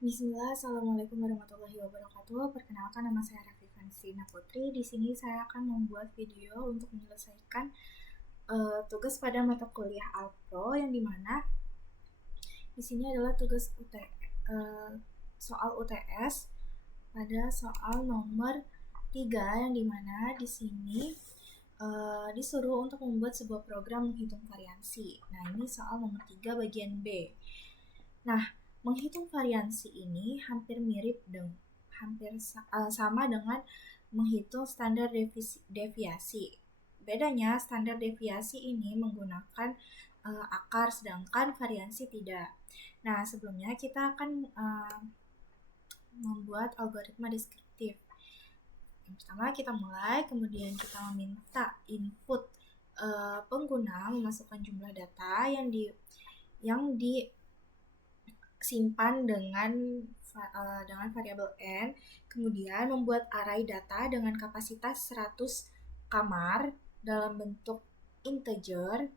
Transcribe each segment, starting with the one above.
Bismillah, Assalamualaikum warahmatullahi wabarakatuh. Perkenalkan, nama saya Raffi Putri. Di sini saya akan membuat video untuk menyelesaikan tugas pada mata kuliah Alpro, yang dimana di sini adalah tugas soal UTS pada soal nomor 3, yang dimana di sini disuruh untuk membuat sebuah program menghitung variansi. Nah, ini soal nomor 3 bagian B. Nah, menghitung variansi ini hampir sama dengan menghitung standar deviasi. Bedanya, standar deviasi ini menggunakan akar, sedangkan variansi tidak. Nah, sebelumnya kita akan membuat algoritma deskriptif. Yang pertama kita mulai, kemudian kita meminta input pengguna memasukkan jumlah data yang disimpan dengan variabel n, kemudian membuat array data dengan kapasitas 100 kamar dalam bentuk integer,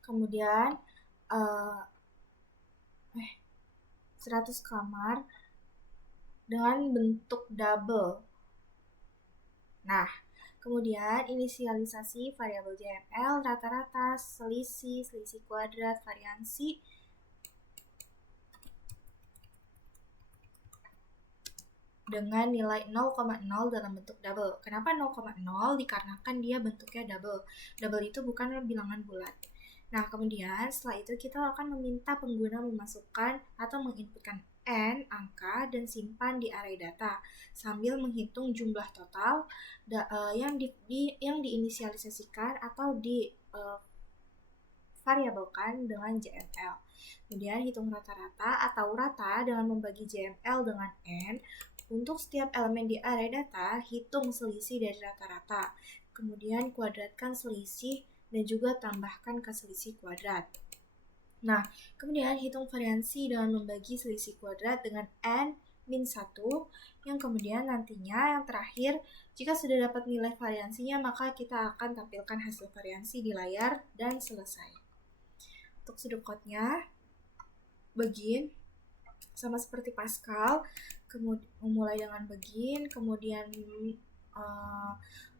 kemudian 100 kamar dengan bentuk double. Nah, kemudian inisialisasi variabel JML, rata-rata, selisih kuadrat, variansi, dengan nilai 0,0 dalam bentuk double. Kenapa 0,0? Dikarenakan dia bentuknya double. Double itu bukan bilangan bulat. Nah, kemudian setelah itu kita akan meminta pengguna memasukkan atau menginputkan n angka dan simpan di array data sambil menghitung jumlah total yang diinisialisasikan atau variabelkan dengan JML. Kemudian hitung rata-rata atau rata dengan membagi JML dengan n. Untuk setiap elemen di array data, hitung selisih dari rata-rata. Kemudian kuadratkan selisih dan juga tambahkan ke selisih kuadrat. Nah, kemudian hitung variansi dengan membagi selisih kuadrat dengan n min 1, yang kemudian nantinya yang terakhir, jika sudah dapat nilai variansinya, maka kita akan tampilkan hasil variansi di layar dan selesai. Untuk sudut code-nya, begin, sama seperti Pascal, memulai dengan begin, kemudian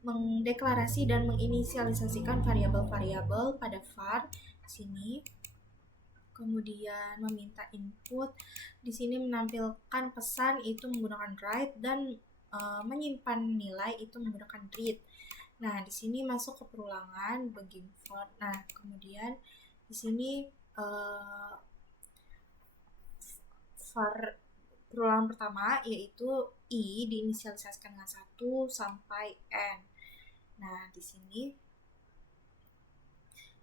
mendeklarasi dan menginisialisasikan variabel-variabel pada var di sini. Kemudian meminta input, di sini menampilkan pesan itu menggunakan write dan menyimpan nilai itu menggunakan read. Nah, di sini masuk ke perulangan begin for. Nah, kemudian di sini var perulangan pertama yaitu i diinisialisasikan dengan 1 sampai n. Nah, di sini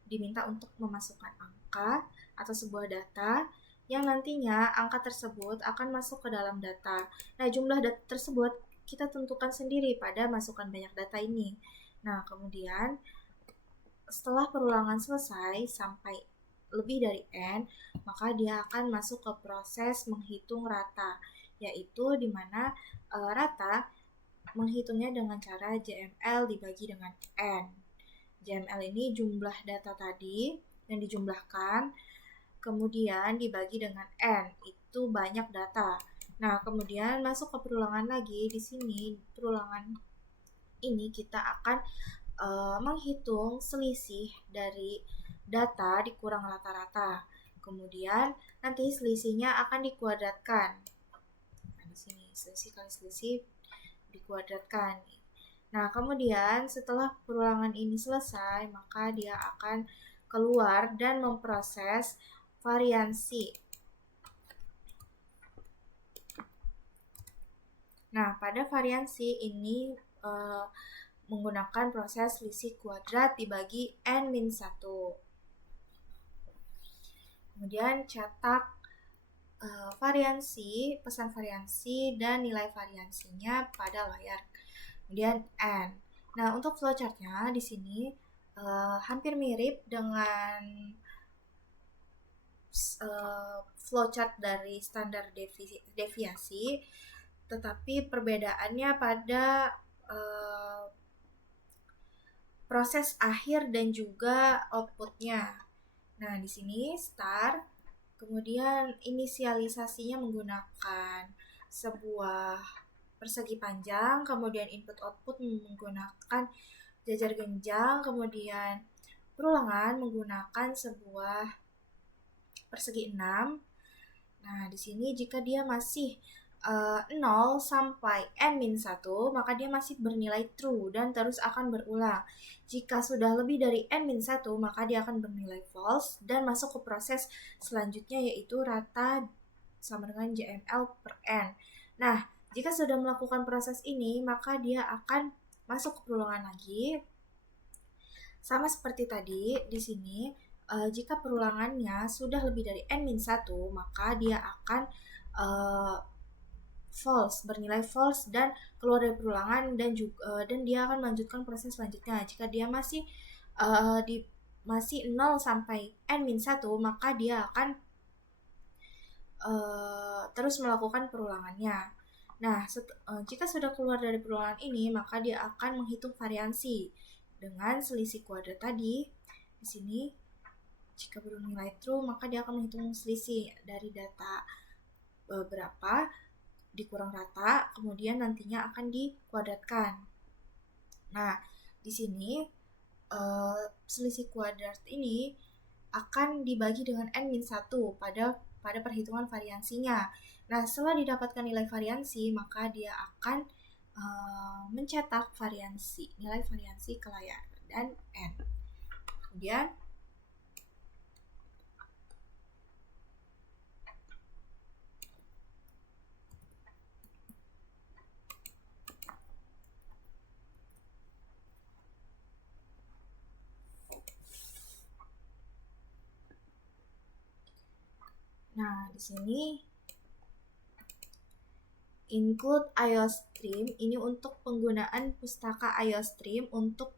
diminta untuk memasukkan angka atau sebuah data yang nantinya angka tersebut akan masuk ke dalam data. Nah, jumlah data tersebut kita tentukan sendiri pada masukkan banyak data ini. Nah, kemudian setelah perulangan selesai sampai lebih dari n, maka dia akan masuk ke proses menghitung rata, yaitu di mana rata menghitungnya dengan cara JML dibagi dengan n. JML ini jumlah data tadi yang dijumlahkan, kemudian dibagi dengan n, itu banyak data. Nah, kemudian masuk ke perulangan lagi. Di sini perulangan ini kita akan menghitung selisih dari data dikurang rata-rata. Kemudian nanti selisihnya akan dikuadratkan. Nah, di sini selisih kali selisih dikuadratkan. Nah, kemudian setelah perulangan ini selesai, maka dia akan keluar dan memproses variansi. Nah, pada variansi ini menggunakan proses selisih kuadrat dibagi n-1. Kemudian cetak variansi, pesan variansi, dan nilai variansinya pada layar. Kemudian n. Nah, untuk flowchartnya di sini hampir mirip dengan flowchart dari standar deviasi, tetapi perbedaannya pada proses akhir dan juga outputnya. Nah, di sini start, Kemudian inisialisasinya menggunakan sebuah persegi panjang, kemudian input-output menggunakan jajar genjang, kemudian perulangan menggunakan sebuah persegi 6. Nah, di sini jika dia masih 0 sampai n-1, maka dia masih bernilai true dan terus akan berulang. Jika sudah lebih dari n-1, maka dia akan bernilai false dan masuk ke proses selanjutnya, yaitu rata sama dengan JML per n. Nah, jika sudah melakukan proses ini, maka dia akan masuk ke perulangan lagi. Sama seperti tadi, di sini jika perulangannya sudah lebih dari n-1, maka dia akan false, bernilai false dan keluar dari perulangan, dan dia akan melanjutkan proses selanjutnya. Jika dia masih masih 0 sampai n-1, maka dia akan terus melakukan perulangannya. Nah, jika sudah keluar dari perulangan ini, maka dia akan menghitung variansi dengan selisih kuadrat tadi. Di sini, jika bernilai true, maka dia akan menghitung selisih dari data berapa dikurang rata, kemudian nantinya akan dikuadratkan. Nah, di sini selisih kuadrat ini akan dibagi dengan n-1 pada perhitungan variansinya. Nah, setelah didapatkan nilai variansi, maka dia akan mencetak nilai variansi ke layar dan n. Kemudian di sini include IOStream ini untuk penggunaan pustaka IOStream untuk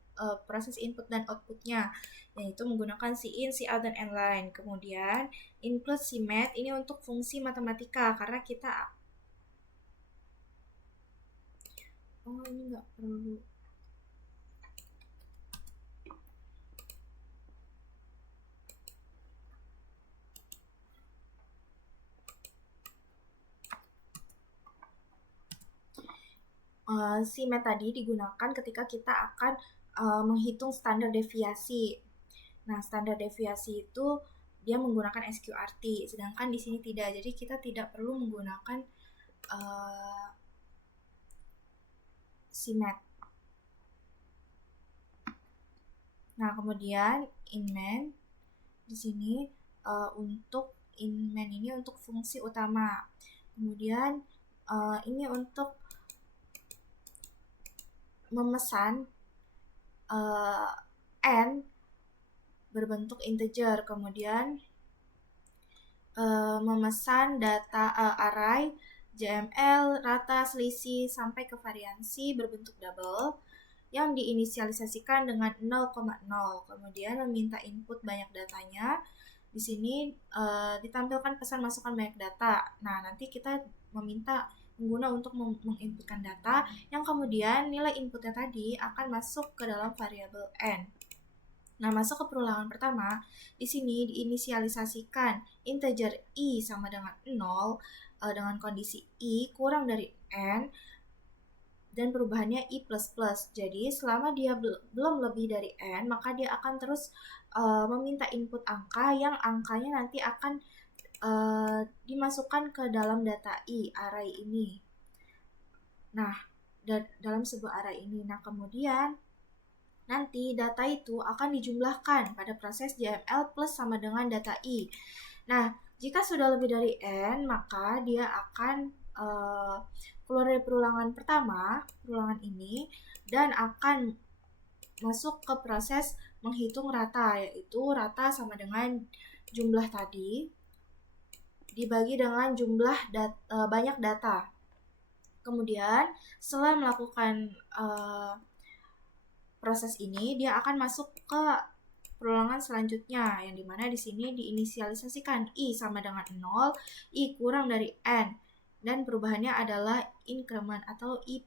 proses input dan outputnya, yaitu menggunakan Cin, Cout, dan Nline. Kemudian include Cmat ini untuk fungsi matematika, karena kita ini nggak perlu. Cmat tadi digunakan ketika kita akan menghitung standar deviasi. Nah, standar deviasi itu dia menggunakan SQRT, sedangkan di sini tidak. Jadi kita tidak perlu menggunakan Cmat. Nah, kemudian inman di sini untuk inman ini untuk fungsi utama. Kemudian ini untuk memesan n berbentuk integer, kemudian memesan data array JML, rata, selisih, sampai ke variansi berbentuk double yang diinisialisasikan dengan 0,0. Kemudian meminta input banyak datanya. Di sini ditampilkan pesan masukkan banyak data. Nah, nanti kita meminta pengguna untuk menginputkan data yang kemudian nilai inputnya tadi akan masuk ke dalam variabel n. Nah, masuk ke perulangan pertama, di sini diinisialisasikan integer i sama dengan 0 dengan kondisi i kurang dari n dan perubahannya i++. Jadi, selama dia belum lebih dari n, maka dia akan terus meminta input angka yang angkanya nanti akan dimasukkan ke dalam data i, array ini. Nah, dalam sebuah array ini. Nah, kemudian nanti data itu akan dijumlahkan pada proses JML plus sama dengan data i. Nah, jika sudah lebih dari n, maka dia akan keluar dari perulangan pertama, perulangan ini, dan akan masuk ke proses menghitung rata, yaitu rata sama dengan jumlah tadi dibagi dengan jumlah banyak data. Kemudian setelah melakukan proses ini, dia akan masuk ke perulangan selanjutnya, yang dimana di sini diinisialisasikan i sama dengan 0, i kurang dari n, dan perubahannya adalah increment atau i++.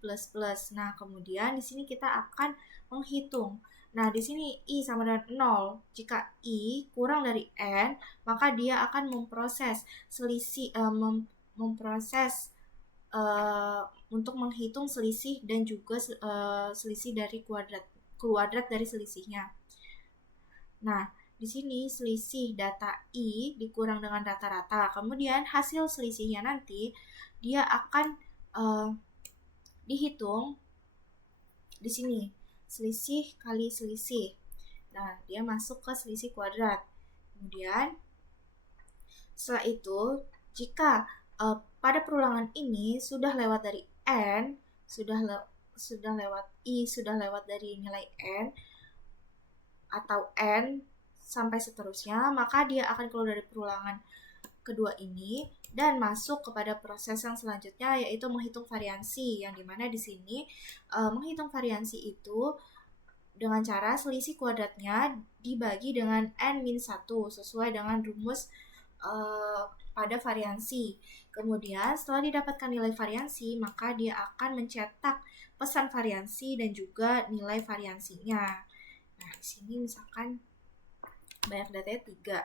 Nah, kemudian di sini kita akan menghitung Nah, di sini I sama dengan 0. Jika I kurang dari N, maka dia akan memproses memproses untuk menghitung selisih dan juga selisih dari kuadrat dari selisihnya. Nah, di sini selisih data I dikurang dengan rata-rata. Kemudian hasil selisihnya nanti dia akan dihitung di sini. Selisih kali selisih. Nah, dia masuk ke selisih kuadrat. Kemudian setelah itu, jika pada perulangan ini sudah lewat dari N, sudah lewat I, sudah lewat dari nilai N atau N sampai seterusnya, maka dia akan keluar dari perulangan kedua ini dan masuk kepada proses yang selanjutnya, yaitu menghitung variansi, yang dimana di sini menghitung variansi itu dengan cara selisih kuadratnya dibagi dengan N-1 sesuai dengan rumus pada variansi. Kemudian setelah didapatkan nilai variansi, maka dia akan mencetak pesan variansi dan juga nilai variansinya. Nah, di sini misalkan banyak datanya 3.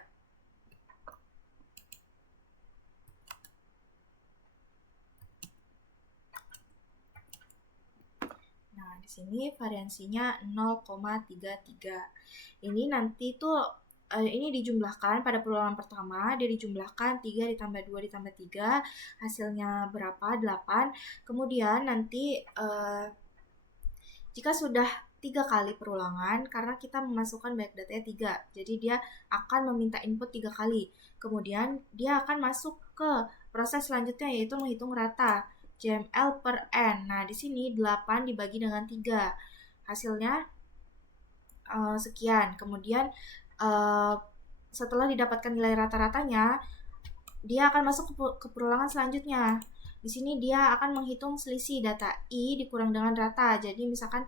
Nah, di sini variansinya 0,33. Ini nanti tuh ini dijumlahkan pada perulangan pertama, dia dijumlahkan 3 ditambah 2 ditambah 3, hasilnya berapa? 8. Kemudian nanti jika sudah 3 kali perulangan, karena kita memasukkan banyak datanya 3, jadi dia akan meminta input 3 kali. Kemudian dia akan masuk ke proses selanjutnya, yaitu menghitung rata JML per N. Nah, di sini 8 dibagi dengan 3. Hasilnya sekian. Kemudian setelah didapatkan nilai rata-ratanya, dia akan masuk ke perulangan selanjutnya. Di sini dia akan menghitung selisih data I dikurang dengan rata. Jadi misalkan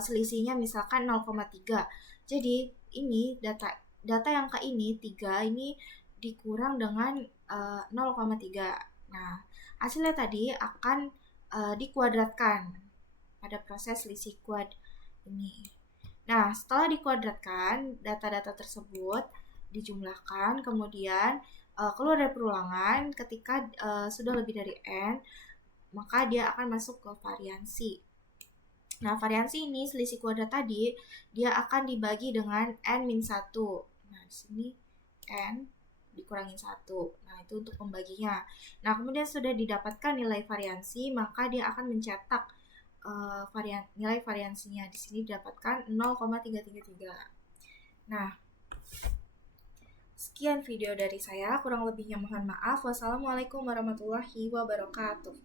selisihnya misalkan 0,3. Jadi ini data yang ke ini 3 ini dikurang dengan 0,3. Nah, hasilnya tadi akan dikuadratkan pada proses selisih kuad ini. Nah, setelah dikuadratkan, data-data tersebut dijumlahkan, kemudian keluar dari perulangan. Ketika sudah lebih dari N, maka dia akan masuk ke variansi. Nah, variansi ini, selisih kuadrat tadi, dia akan dibagi dengan N-1. Nah, di sini N dikurangin 1. Nah, itu untuk pembaginya. Nah, kemudian sudah didapatkan nilai variansi, maka dia akan mencetak nilai variansinya. Di sini didapatkan 0,333. Nah, sekian video dari saya, kurang lebihnya mohon maaf. Wassalamualaikum warahmatullahi wabarakatuh.